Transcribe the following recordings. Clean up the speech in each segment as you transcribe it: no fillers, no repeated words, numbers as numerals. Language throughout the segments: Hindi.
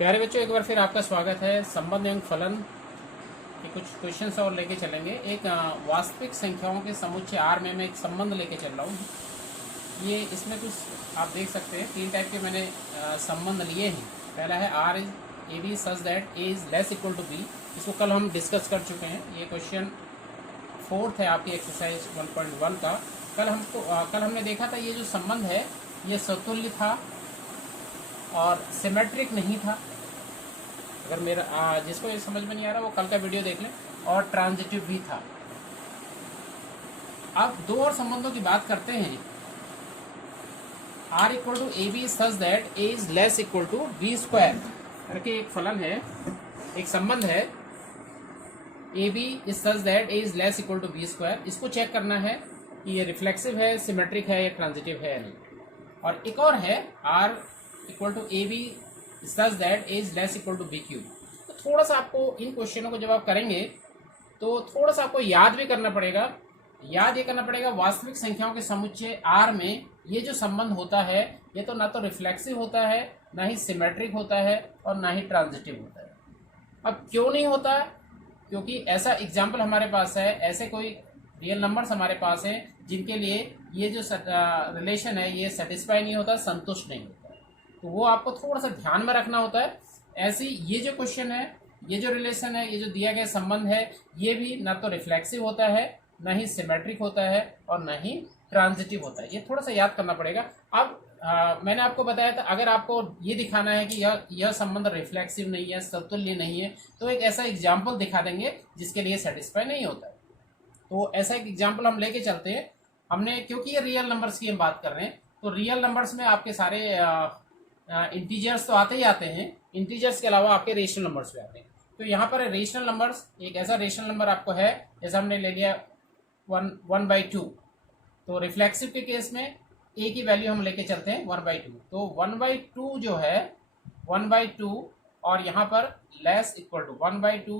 प्यारे बच्चों, एक बार फिर आपका स्वागत है। संबंध एवं फलन के कुछ क्वेश्चंस और लेके चलेंगे। एक वास्तविक संख्याओं के समुच्चय आर में मैं एक संबंध लेके चल रहा हूँ। ये इसमें कुछ आप देख सकते हैं, तीन टाइप के मैंने संबंध लिए हैं। पहला है R is A B such that A is less equal to B. इसको कल हम डिस्कस कर चुके हैं। ये क्वेश्चन 4th है आपकी एक्सरसाइज 1.1 का। कल हमने देखा था ये जो संबंध है ये समतुल्य था और सिमेट्रिक नहीं था। अगर मेरा जिसको ये समझ में नहीं आ रहा वो कल का वीडियो देख लें। और ट्रांजिटिव भी था। अब दो और संबंधों की बात करते हैं। R equal to A B such that A is less equal to B square करके एक फलन है, एक संबंध है। A B is such that A is less equal to B square. इसको चेक करना है कि ये रिफ्लेक्सिव है, सिमेट्रिक है या ट्रांजिटिव है नहीं। और एक और है R equal to A B such that A is less equal to B cube. तो थोड़ा सा आपको इन क्वेश्चनों को जब आप करेंगे तो थोड़ा सा आपको याद भी करना पड़ेगा। याद ये करना पड़ेगा वास्तविक संख्याओं के समुच्चय आर में ये जो संबंध होता है ये तो ना तो रिफ्लेक्सिव होता है, ना ही सिमेट्रिक होता है और ना ही ट्रांजिटिव होता है। अब क्यों नहीं होता? क्योंकि ऐसा एग्जाम्पल हमारे पास है, ऐसे कोई रियल नंबर्स हमारे पास हैं जिनके लिए ये जो रिलेशन है ये सेटिस्फाई नहीं होता, संतुष्ट नहीं होता। तो वो आपको थोड़ा सा ध्यान में रखना होता है। ऐसे ये जो क्वेश्चन है, ये जो रिलेशन है, ये जो दिया गया संबंध है, ये भी ना तो रिफ्लेक्सिव होता है, ना ही सिमेट्रिक होता है और ना ही ट्रांजिटिव होता है। ये थोड़ा सा याद करना पड़ेगा। अब मैंने आपको बताया था अगर आपको ये दिखाना है कि यह संबंध रिफ्लेक्सिव नहीं है, समतुल्य नहीं है, तो एक ऐसा एग्जाम्पल दिखा देंगे जिसके लिए सेटिस्फाई नहीं होता है। तो ऐसा एक एग्जाम्पल हम लेके चलते हैं। हमने क्योंकि ये रियल नंबर्स की हम बात कर रहे हैं तो रियल नंबर्स में आपके सारे इंटीजर्स तो आते ही आते हैं। इंटीजर्स के अलावा आपके रेशनल नंबर्स भी आते हैं। तो यहाँ पर रेशनल नंबर्स, एक ऐसा रेशनल नंबर आपको है जैसे हमने ले लिया 1/2। तो रिफ्लेक्सिव के केस में ए की वैल्यू हम लेके चलते हैं 1/2। तो 1/2 जो है 1/2 और यहाँ पर less equal to 1/2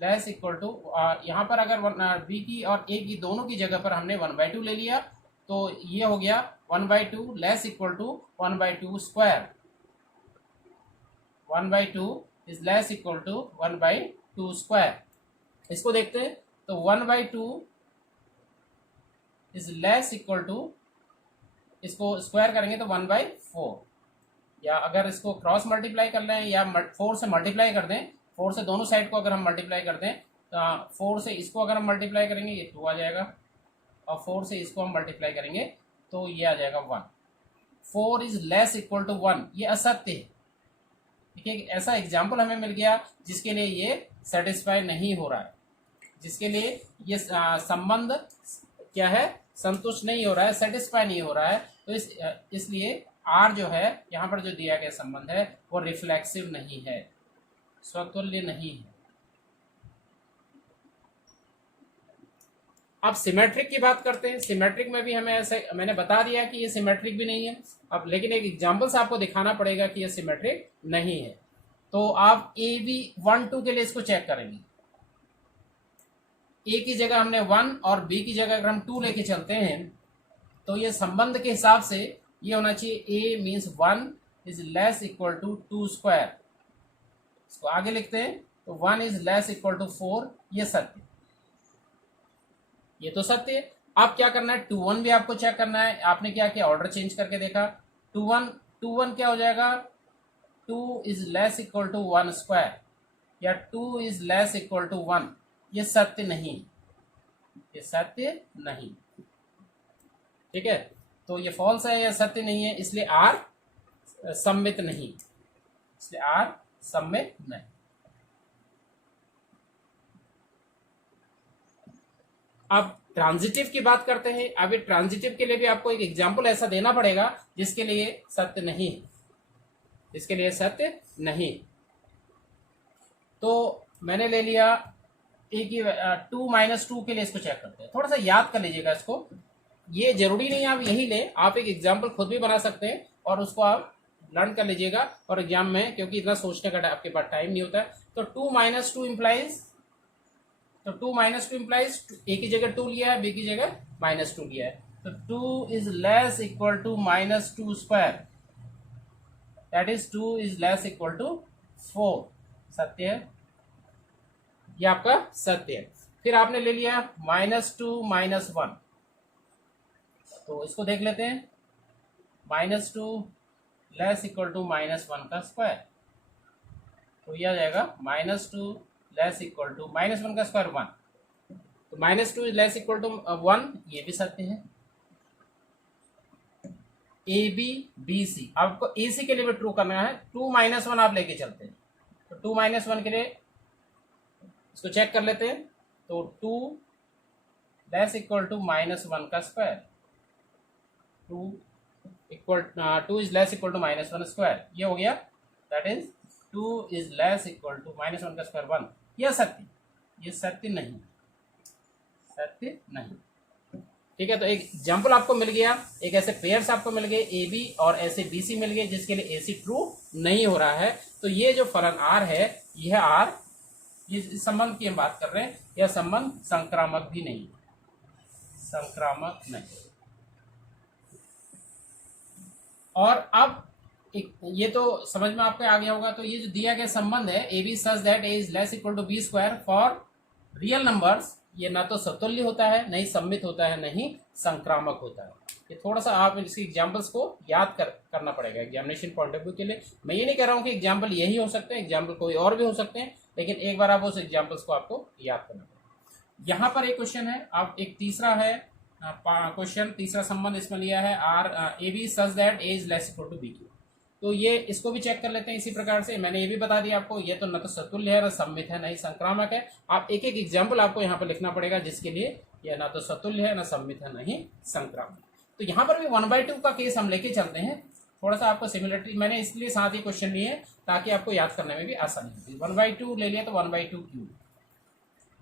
less equal to यहाँ पर अगर बी की और ए की दोनों की जगह पर हमने 1/2 ले लिया तो ये हो गया 1/2 less equal to 1/2 square. 1/2 is less equal to 1/2 square. इसको देखते हैं तो 1/2 इज लेस इक्वल टू, इसको स्क्वायर करेंगे तो 1/4, या अगर इसको क्रॉस मल्टीप्लाई कर लें या 4 से मल्टीप्लाई कर दें, 4 से दोनों साइड को अगर हम मल्टीप्लाई कर दें तो 4 से इसको अगर हम मल्टीप्लाई करेंगे ये 2 आ जाएगा और 4 से इसको हम मल्टीप्लाई करेंगे तो ये आ जाएगा 1। 4 इज लेस इक्वल टू 1, ये असत्य है। देखिए ऐसा एग्जाम्पल हमें मिल गया जिसके लिए ये सेटिस्फाई नहीं हो रहा है, जिसके लिए ये संबंध क्या है, संतुष्ट नहीं हो रहा है, सेटिस्फाई नहीं हो रहा है। तो इसलिए आर जो है यहाँ पर जो दिया गया संबंध है वो रिफ्लेक्सिव नहीं है, स्वतुल्य नहीं है। अब सिमेट्रिक की बात करते हैं। सिमेट्रिक में भी हमें ऐसे मैंने बता दिया कि ये सिमेट्रिक भी नहीं है। अब लेकिन एक एग्जाम्पल से आपको दिखाना पड़ेगा कि ये सिमेट्रिक नहीं है। तो आप ए बी 1/2 के लिए इसको चेक करेंगे। ए की जगह हमने 1 और बी की जगह अगर हम 2 लेके चलते हैं तो ये संबंध के हिसाब से ये होना चाहिए A means 1 is less equal to 2 square. इसको आगे लिखते हैं तो 1 इज लेस इक्वल टू 4। ये सत्य, ये तो सत्य है। अब क्या करना है, 2-1 भी आपको चेक करना है। आपने क्या किया, ऑर्डर चेंज करके देखा। 2-1 क्या हो जाएगा, 2 is less equal to 1 square या 2 इज लेस इक्वल टू 1। ये सत्य नहीं, ये सत्य नहीं, ठीक है। तो ये फॉल्स है, ये सत्य नहीं है, इसलिए आर सम्मित नहीं, इसलिए आर सम्मित नहीं। अब ट्रांजिटिव की बात करते हैं। अब ट्रांजिटिव के लिए भी आपको एक एग्जाम्पल ऐसा देना पड़ेगा जिसके लिए सत्य नहीं, जिसके लिए सत्य नहीं। तो मैंने ले लिया ए की 2-2 के लिए इसको चेक करते हैं। थोड़ा सा याद कर लीजिएगा इसको, ये जरूरी नहीं आप यही ले, आप एक एग्जाम्पल खुद भी बना सकते हैं और उसको आप लर्न कर लीजिएगा और एग्जाम में, क्योंकि इतना सोचने का आपके पास टाइम नहीं होता है। तो 2-2 इम्प्लाइज, तो 2-2 इम्प्लाइज ए की जगह 2 लिया है, बी की जगह -2 लिया है। तो 2 is less equal to -2 square, that is 2 is less equal to 4 सत्य है, ये आपका सत्य है। फिर आपने ले लिया -2 -1, तो इसको देख लेते हैं। -2 लेस इक्वल टू -1 का स्क्वायर, तो ये आ जाएगा -2 लेस इक्वल टू -1 का स्क्वायर 1, तो -2 लेस इक्वल टू 1, ये भी सत्य है। ए बी बी सी, आपको ए सी के लिए भी ट्रू करना है। 2 -1 आप लेके चलते हैं, तो 2 -1 के लिए इसको चेक कर लेते हैं। तो 2 लेस इक्वल टू -1 का square, 2 is less equal to -1 square, ये हो गया। That is 2 is less equal to -1 का स्क्वायर 1, यह सत्य, ये सत्य नहीं, सत्य नहीं। ठीक है, तो एक एग्जाम्पल आपको मिल गया, एक ऐसे पेयर्स आपको मिल गए ए बी और ऐसे बी सी मिल गए जिसके लिए ए सी ट्रू नहीं हो रहा है। तो ये जो फलन आर है, यह आर, ये इस संबंध की हम बात कर रहे हैं, यह संबंध संक्रामक भी नहीं, संक्रामक नहीं। और अब एक ये तो समझ में आपको आ गया होगा। तो ये जो दिया गया संबंध है A B such that A is less equal to B square for real numbers, ये ना तो सतुल्य होता है, नहीं सम्मित होता है, नहीं संक्रामक होता है। ये थोड़ा सा आप इसके एग्जाम्पल्स को याद करना पड़ेगा एग्जामिनेशन पॉइंट ऑफ व्यू के लिए। मैं ये नहीं कह रहा हूँ कि एग्जाम्पल यही हो सकते हैं, एग्जाम्पल कोई और भी हो सकते हैं, लेकिन एक बार आप उस एग्जाम्पल्स को आपको याद करना पड़ेगा। यहाँ पर एक क्वेश्चन है, आप एक तीसरा है क्वेश्चन, तीसरा संबंध इसमें लिया है R A B such that A is less equal to B cube. तो ये इसको भी चेक कर लेते हैं इसी प्रकार से। मैंने ये भी बता दिया आपको, ये तो न तो सतुल्य है, न सम्मित है, नहीं संक्रामक है। आप एक एक एग्जाम्पल आपको यहाँ पर लिखना पड़ेगा जिसके लिए यह ना तो सतुल्य है, न सम्मित है, नहीं संक्रामक। तो यहाँ पर भी 1/2 का केस हम लेके चलते हैं, थोड़ा सा आपको सिमिलरिटी मैंने इसलिए साथ ही क्वेश्चन लिए ताकि आपको याद करने में भी आसानी होती है। 1/2 ले लिया तो 1/2 क्यू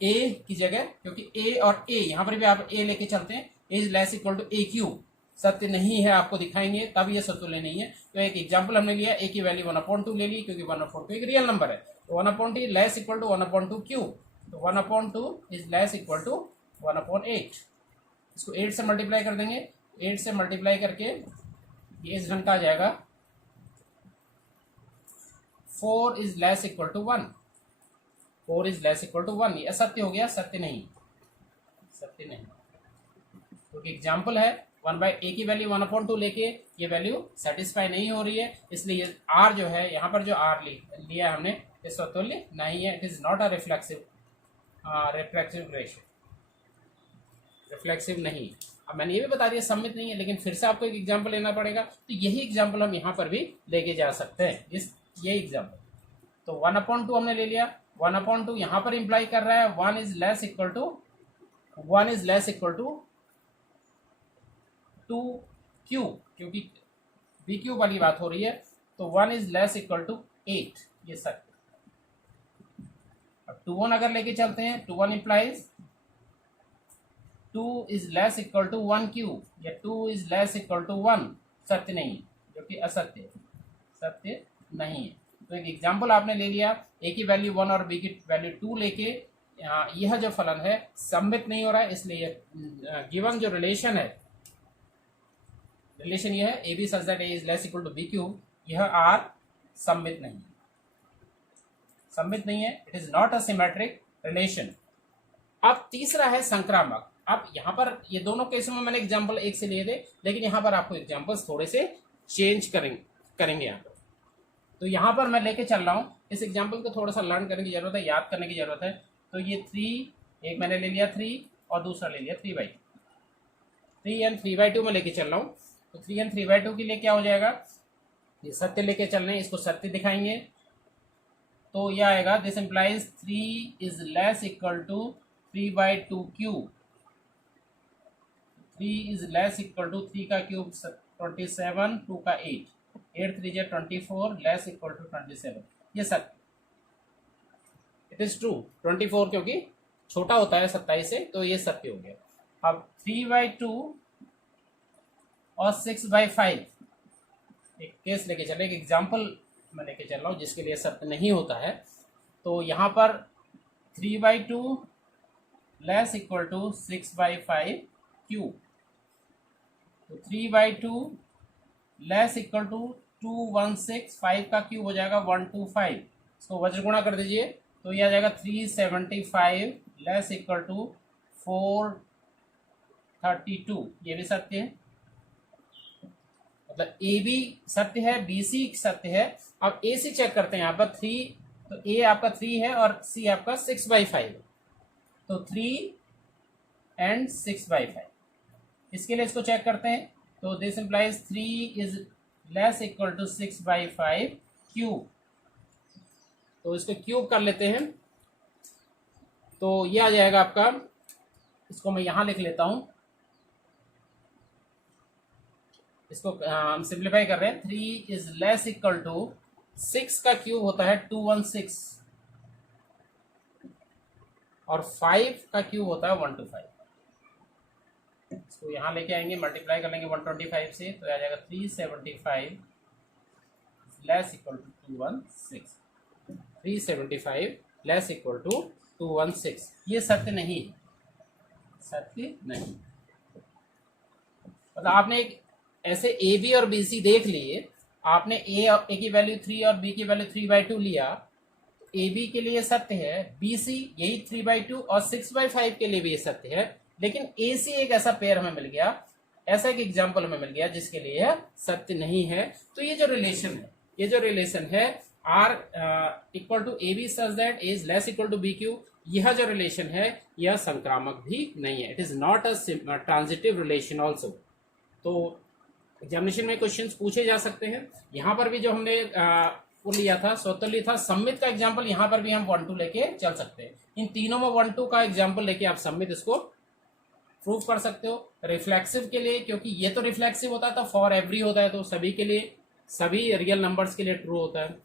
ए की जगह, क्योंकि ए और ए यहाँ पर भी आप ए लेके चलते हैं, A is less equal to A Q, सत्य नहीं है, आपको दिखाएंगे तब ये सतुल्य नहीं है। तो एक एग्जांपल हमने लिया, ए की वैल्यू 1/2 ले ली, क्योंकि 1/2 एक रियल नंबर है, तो 1/2 लेस इक्वल टू 1/2 क्यू, तो 1/2 इज लेस इक्वल टू 1/8। इसको 8 से मल्टीप्लाई कर देंगे, 8 से मल्टीप्लाई करके ये इस ढंग का आ जाएगा, 4 is less equal to 1, 4 is less equal to 1, ये असत्य हो गया, सत्य नहीं, सत्य नहीं, क्योंकि एग्जाम्पल है 1/a की वैल्यू 1/2 लेके ये वैल्यू सेटिस्फाई नहीं हो रही है, इसलिए r जो है यहाँ पर जो r लिया हमने ये स्वतुल्य नहीं है, it is not a reflexive, reflexive ratio, reflexive नहीं। अब मैंने ये भी बता दिया सम्मित नहीं है, लेकिन फिर से आपको एक एग्जाम्पल लेना पड़ेगा। तो यही एग्जाम्पल हम यहाँ पर भी लेके जा सकते हैं, ये एग्जाम्पल। तो 1/2 हमने ले लिया, 1/2 यहाँ पर इंप्लाई कर रहा है 1 is less equal to 2q, क्योंकि बी क्यू वाली बात हो रही है, तो 1 इज लेस इक्वल टू 8, ये सत्य। अब 2 1 अगर लेके चलते हैं, 2 1 implies 2 is less equal to 1q, या 2 इज लेस इक्वल टू 1, सत्य नहीं, जो कि असत्य है, सत्य नहीं है। तो एक एग्जाम्पल आपने ले लिया, ए की वैल्यू 1 और बी की वैल्यू 2 लेके, यह जो फलन है सम्मित नहीं हो रहा है, इसलिए गिवन जो रिलेशन है, रिलेशन यह है A B such that A is less equal to B cube, यह आर सम्मित नहीं है, सम्मित नहीं है, it is not a symmetric relation. अब तीसरा है संक्रामक। अब यहाँ पर ये दोनों केसों में मैंने एग्जांपल एक से लिए थे, लेकिन यहाँ पर आपको एग्जांपल्स थोड़े से चेंज करेंगे यहाँ पर। तो यहाँ पर मैं लेके चल रहा हूँ, इस एग्जांपल को थोड़ा सा लर्न करने की जरूरत है, याद करने की जरूरत है। तो ये 3, एक मैंने ले लिया 3 और दूसरा ले लिया 3 एंड 3/2 में लेके चल रहा हूँ। तो 3 एंड 3/2 के लिए क्या हो जाएगा, ये सत्य लेके चल रहे हैं, इसको सत्य दिखाएंगे, तो यह आएगा this implies 3 is less equal to 3/2q, 3 is less equal to 3 का क्यूब 27, 2 का 8, 8 3 जा 24 लेस इक्वल टू 27, ये सत्य, इट इज ट्रू। 24 क्योंकि छोटा होता है 27 से, तो ये सत्य हो गया। अब 3/2 और 6/5 एक केस लेके चले, एक एग्जाम्पल मैं लेके चल रहा हूँ जिसके लिए सत्य नहीं होता है। तो यहाँ पर 3/2 लेस इक्वल टू 6/5 क्यूब, तो 3/2 लेस इक्वल टू 216, 5 का क्यूब हो जाएगा 125, इसको वज्र गुणा कर दीजिए तो ये आ जाएगा 375 लेस इक्वल टू 432, ये भी सत्य है, मतलब ए बी सत्य है, बी सी सत्य है। अब ए सी चेक करते हैं यहाँ पर 3, तो ए आपका 3 है और सी आपका 6/5 है, तो 3 and 6/5। इसके लिए इसको चेक करते हैं, तो this implies 3 is less equal to 6/5 cube, तो इसको क्यूब कर लेते हैं, तो ये आ जाएगा आपका, इसको मैं यहां लिख लेता हूं, इसको हम सिंप्लीफाई कर रहे हैं। 3 इज लेस इक्वल टू 6 का क्यूब होता है 216 और 5 का क्यूब होता है 125। इसको यहां लेके आएंगे, मल्टीप्लाई कर लेंगे 125 से, तो आ जाएगा 375 less equal to 216, 375 less equal to 216। ये सत्य नहीं है, सत्य नहीं। मतलब आपने एक ऐसे ए बी और बी सी देख लिए, आपने ए की वैल्यू 3 और बी की वैल्यू 3/2 लिया, ए बी के लिए सत्य है, बी सी यही 3/2 और 6/5 के लिए भी ये सत्य है, लेकिन ए सी एक ऐसा पेयर हमें मिल गया, ऐसा एक एग्जाम्पल हमें मिल गया जिसके लिए सत्य नहीं है। तो ये जो रिलेशन है R equal to A B such that A is less equal to B cube, यह जो रिलेशन है यह संक्रामक भी नहीं है, it is not a transitive relation also. तो एग्जामिनेशन में क्वेश्चंस पूछे जा सकते हैं। यहाँ पर भी जो हमने वो लिया था, स्वतंत्र था, सम्मित का एग्जाम्पल यहाँ पर भी हम 1-2 लेके चल सकते हैं। इन तीनों में 1-2 का एग्जाम्पल लेके आप सम्मित इसको प्रूव कर सकते हो। रिफ्लेक्सिव के लिए, क्योंकि ये तो रिफ्लेक्सिव होता है तो फॉर एवरी होता है, तो सभी के लिए, सभी रियल नंबर्स के लिए ट्रू होता है।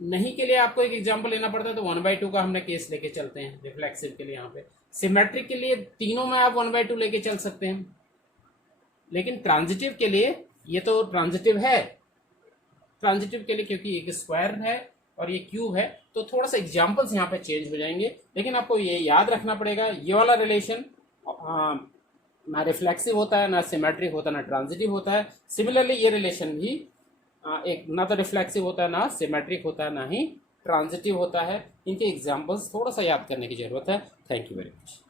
नहीं के लिए आपको एक एग्जाम्पल लेना पड़ता है, तो 1/2 का हमने केस लेके चलते हैं रिफ्लेक्सिव के लिए। यहाँ पे सिमेट्रिक के लिए तीनों में आप 1/2 लेके चल सकते हैं, लेकिन ट्रांजिटिव के लिए ये तो ट्रांजिटिव है, ट्रांजिटिव के लिए क्योंकि एक स्क्वायर है और ये क्यूब है, तो थोड़ा सा एग्जाम्पल्स यहाँ पे चेंज हो जाएंगे। लेकिन आपको ये याद रखना पड़ेगा, ये वाला रिलेशन ना रिफ्लेक्सिव होता है, ना सिमेट्रिक होता है, ना ट्रांजिटिव होता है। सिमिलरली ये रिलेशन भी एक ना तो रिफ्लेक्सिव होता है, ना सिमेट्रिक होता है, ना ही ट्रांजिटिव होता है। इनके एग्जाम्पल्स थोड़ा सा याद करने की जरूरत है। Thank you very much.